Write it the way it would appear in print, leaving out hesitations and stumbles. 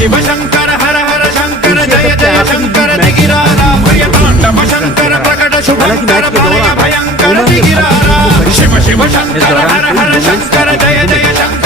शिव शंकर हर हर शंकर जय जय शंकर दिगिरारा भय तांडव शंकर प्रकट शुभंकर भय भयंकर दिगिरारा शिव शिव शंकर हर हर शंकर जय जय शंकर